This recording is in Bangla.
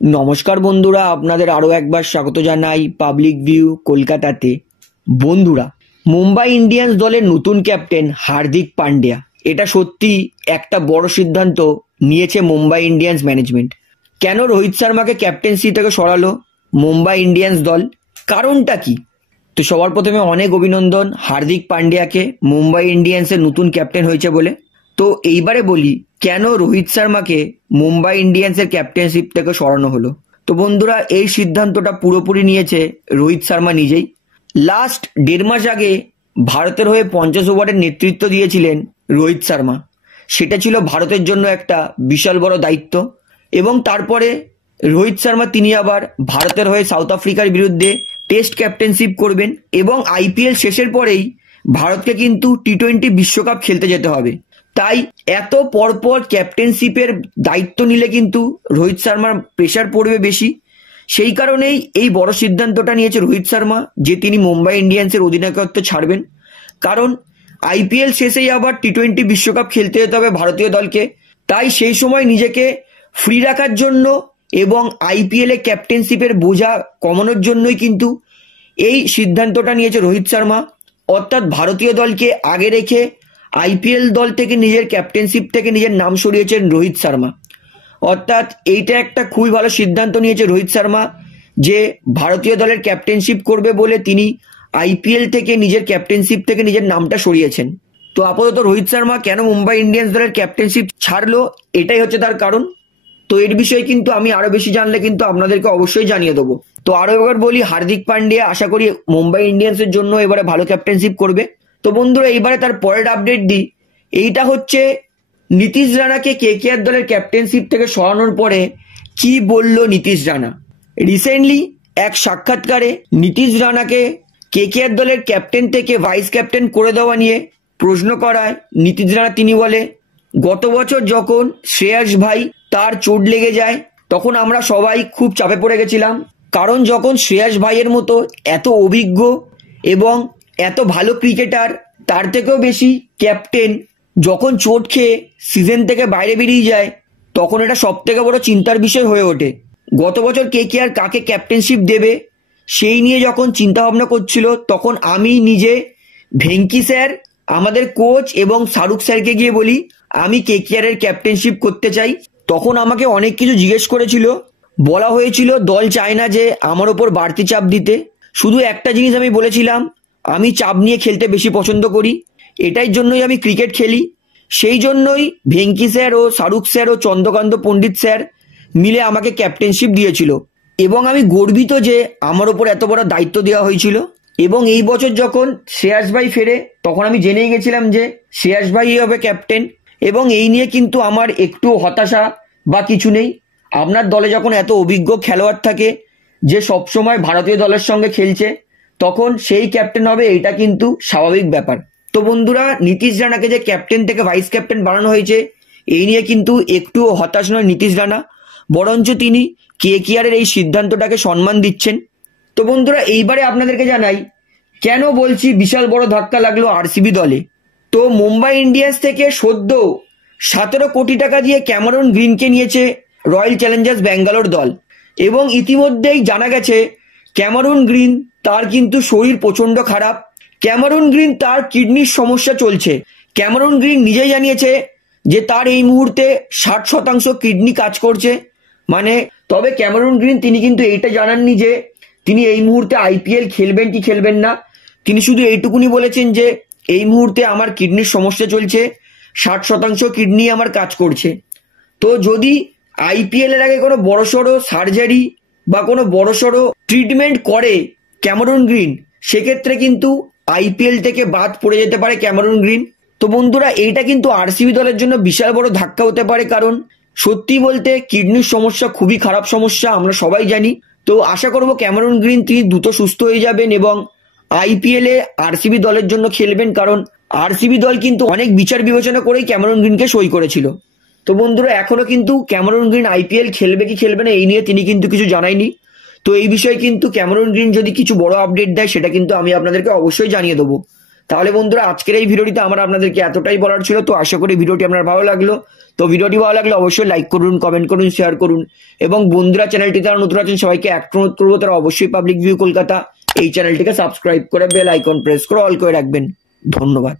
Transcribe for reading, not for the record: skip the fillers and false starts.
নমস্কার বন্ধুরা, আপনাদের আরো একবার স্বাগত জানাই পাবলিক ভিউ কলকাতাতে। বন্ধুরা, মুম্বাই ইন্ডিয়ান্স দলের নতুন ক্যাপ্টেন হার্দিক পান্ডিয়া, এটা সত্যি একটা বড় সিদ্ধান্ত নিয়েছে মুম্বাই ইন্ডিয়ান্স ম্যানেজমেন্ট। কেন রোহিত শর্মাকে ক্যাপ্টেন্সি থেকে সরালো মুম্বাই ইন্ডিয়ান্স দল, কারণটা কি? তো সবার প্রথমে অনেক অভিনন্দন হার্দিক পান্ডিয়াকে, মুম্বাই ইন্ডিয়ান্সের নতুন ক্যাপ্টেন হয়েছে বলে। তো এইবারে বলি কেন রোহিত শর্মাকে মুম্বাই ইন্ডিয়ান্সের ক্যাপ্টেনশিপ থেকে সরানো হলো। তো বন্ধুরা, এই সিদ্ধান্তটা পুরোপুরি নিয়েছে রোহিত শর্মা নিজেই। লাস্ট 1.5 মাস আগে ভারতের হয়ে 50 ওভারের নেতৃত্ব দিয়েছিলেন রোহিত শর্মা। সেটা ছিল ভারতের জন্য একটা বিশাল বড় দায়িত্ব। এবং তারপরে রোহিত শর্মা তিনি আবার ভারতের হয়ে সাউথ আফ্রিকার বিরুদ্ধে টেস্ট ক্যাপ্টেনশিপ করবেন এবং আইপিএল শেষের পরেই ভারতকে কিন্তু টি20 বিশ্বকাপ খেলতে যেতে হবে। তাই এত পরপর ক্যাপ্টেনশিপের দায়িত্ব নিলে কিন্তু রোহিত শর্মার প্রেশার পড়বে বেশি। সেই কারণেই এই বড় সিদ্ধান্তটা নিয়েছে রোহিত শর্মা যে তিনি মুম্বাই ইন্ডিয়ান্সের অধিনায়কত্ব ছাড়বেন। কারণ আইপিএল শেষেই আবার টি20 বিশ্বকাপ খেলতে যেতে হবে ভারতীয় দলকে। তাই সেই সময় নিজেকে ফ্রি রাখার জন্য এবং আইপিএল এ ক্যাপ্টেনশিপের বোঝা কমানোর জন্যই কিন্তু এই সিদ্ধান্তটা নিয়েছে রোহিত শর্মা। অর্থাৎ ভারতীয় দলকে আগে রেখে আইপিএল দল থেকে নিজের ক্যাপ্টেনশিপ থেকে নিজের নাম সরিয়েছেন রোহিত শর্মা। অর্থাৎ এইটা একটা খুবই ভালো সিদ্ধান্ত নিয়েছে রোহিত শর্মা যে ভারতীয় দলের ক্যাপ্টেনশিপ করবে বলে তিনি আইপিএল থেকে নিজের ক্যাপ্টেনশিপ থেকে নিজের নামটা সরিয়েছেন। তো আপাতত রোহিত শর্মা কেন মুম্বাই ইন্ডিয়ান্স দলের ক্যাপ্টেনশিপ ছাড়লো, এটাই হচ্ছে তার কারণ। তো এর বিষয়ে কিন্তু আমি আরো বেশি জানলে কিন্তু আপনাদেরকে অবশ্যই জানিয়ে দেবো। তো আরো একবার বলি, হার্দিক পান্ডিয়া আশা করি মুম্বাই ইন্ডিয়ান্সের জন্য এবারে ভালো ক্যাপ্টেনশিপ করবে। তো বন্ধুরা, এইবারে তার পরের আপডেট দিই। এইটা হচ্ছে নীতিশ রানাকে কেকেআর দলের ক্যাপ্টেনশিপ থেকে সরানোর পরে কি বলল নীতিশ রানা। রিসেন্টলি এক সাক্ষাৎকারে নীতিশ রানাকে কেকেআর দলের ক্যাপ্টেন থেকে ভাইস ক্যাপ্টেন করে দেওয়া নিয়ে প্রশ্ন করায় নীতিশ রানা তিনি বলে, গত বছর যখন শ্রেয়াস ভাই তার চোট লেগে যায় তখন আমরা সবাই খুব চাপে পড়ে গেছিলাম। কারণ যখন শ্রেয়াস ভাইয়ের মতো এত অভিজ্ঞ এবং এত ভালো ক্রিকেটার, তার থেকেও বেশি ক্যাপ্টেন যখন চোট খেয়ে সিজন থেকে বাইরে বেরিয়ে যায়, তখন এটা সব থেকে বড় চিন্তার বিষয় হয়ে ওঠে। গত বছর কেকেআর কাকে ক্যাপ্টেনশিপ দেবে সেই নিয়ে যখন চিন্তা ভাবনা করছিল, তখন আমি নিজে ভেঙ্কি স্যার, আমাদের কোচ এবং শাহরুখ স্যারকে গিয়ে বলি আমি কেকেআর এর ক্যাপ্টেনশিপ করতে চাই। তখন আমাকে অনেক কিছু জিজ্ঞেস করেছিল, বলা হয়েছিল দল চায় না যে আমার ওপর বাড়তি চাপ দিতে। শুধু একটা জিনিস আমি বলেছিলাম, আমি চাপ নিয়ে খেলতে বেশি পছন্দ করি, এটাই জন্যই আমি ক্রিকেট খেলি। সেই জন্যই ভেঙ্কি স্যার ও শাহরুখ স্যার ও চন্দ্রকান্ত পণ্ডিত স্যার মিলে আমাকে ক্যাপ্টেনশিপ দিয়েছিল এবং আমি গর্বিত যে আমার ওপর এত বড় দায়িত্ব দেওয়া হয়েছিল। এবং এই বছর যখন শ্রেয়াস ভাই ফেরে তখন আমি জেনেই গেছিলাম যে শ্রেয়াস ভাই হবে ক্যাপ্টেন। এবং এই নিয়ে কিন্তু আমার একটু হতাশা বা কিছু নেই। আপনার দলে যখন এত অভিজ্ঞ খেলোয়াড় থাকে যে সবসময় ভারতীয় দলের সঙ্গে খেলছে, তখন সেই ক্যাপ্টেন হবে, এটা কিন্তু স্বাভাবিক ব্যাপার। তো বন্ধুরা, নীতিশ রানাকে যে ক্যাপ্টেন থেকে ভাইস ক্যাপ্টেন বানানো হয়েছে এই নিয়ে কিন্তু একটু হতাশ নয় নীতিশ রানা, বরঞ্চ তিনি কেকেআর এর এই সিদ্ধান্তটাকে সম্মান দিচ্ছেন। তো বন্ধুরা, এইবারে আপনাদেরকে জানাই কেন বলছি বিশাল বড় ধাক্কা লাগলো আরসিবি দলে। তো মুম্বাই ইন্ডিয়ান্স থেকে সদ্য 17 কোটি টাকা দিয়ে ক্যামেরন গ্রিনকে নিয়েছে রয়্যাল চ্যালেঞ্জার্স ব্যাঙ্গালোর দল। এবং ইতিমধ্যেই জানা গেছে ক্যামেরন গ্রিন তার কিন্তু শরীর প্রচন্ড খারাপ। ক্যামেরন গ্রিন তার কিডনির সমস্যা চলছে। ক্যামেরন গ্রিন নিজেই জানিয়েছে যে তার এই মুহূর্তে 60% কিডনি কাজ করছে। তবে ক্যামেরন গ্রিন তিনি কিন্তু এইটা জানাননি যে তিনি এই মুহূর্তে আইপিএল খেলবেন কি খেলবেন না। তিনি শুধু এইটুকুনি বলেছেন যে এই মুহূর্তে আমার কিডনির সমস্যা চলছে, 60% কিডনি আমার কাজ করছে। তো যদি আইপিএল এর আগে কোনো বড়সড় সার্জারি বা কোনো বড়সড় ট্রিটমেন্ট করে ক্যামেরন গ্রিন, সেক্ষেত্রে কিন্তু আইপিএল থেকে বাদ পড়ে যেতে পারে ক্যামেরন গ্রিন। তো বন্ধুরা, এইটা কিন্তু আরসিবি দলের জন্য বিশাল বড় ধাক্কা হতে পারে। কারণ সত্যি বলতে কিডনির সমস্যা খুবই খারাপ সমস্যা, আমরা সবাই জানি। তো আশা করব ক্যামেরন গ্রিন তিনি দ্রুত সুস্থ হয়ে যাবেন এবং আইপিএল এ আরসিবি দলের জন্য খেলবেন। কারণ আরসিবি দল কিন্তু অনেক বিচার বিবেচনা করেই ক্যামেরন গ্রিনকে সই করেছিল। তো বন্ধুরা, এখনো কিন্তু ক্যামেরন গ্রিন আইপিএল খেলবে কি খেলবে না এই নিয়ে তিনি কিন্তু কিছু জানায়নি। তো এই বিষয়ে কিন্তু ক্যামেরন গ্রিন যদি কিছু বড় আপডেট দেয় সেটা কিন্তু আমি আপনাদেরকে অবশ্যই জানিয়ে দেবো। তাহলে বন্ধুরা আজকের এই ভিডিওটিতে আমার আপনাদেরকে এতটাই বলার ছিল। তো আশা করি ভিডিওটি আপনার ভালো লাগলো। তো ভিডিওটি ভালো লাগলে অবশ্যই লাইক করুন, কমেন্ট করুন, শেয়ার করুন এবং বন্ধুরা চ্যানেলটি যারা নতুন আছেন সবাইকে একটা অনুরোধ করবো, তারা অবশ্যই পাবলিক ভিউ কলকাতা এই চ্যানেলটিকে সাবস্ক্রাইব করে বেল আইকন প্রেস করে অল করে রাখবেন। ধন্যবাদ।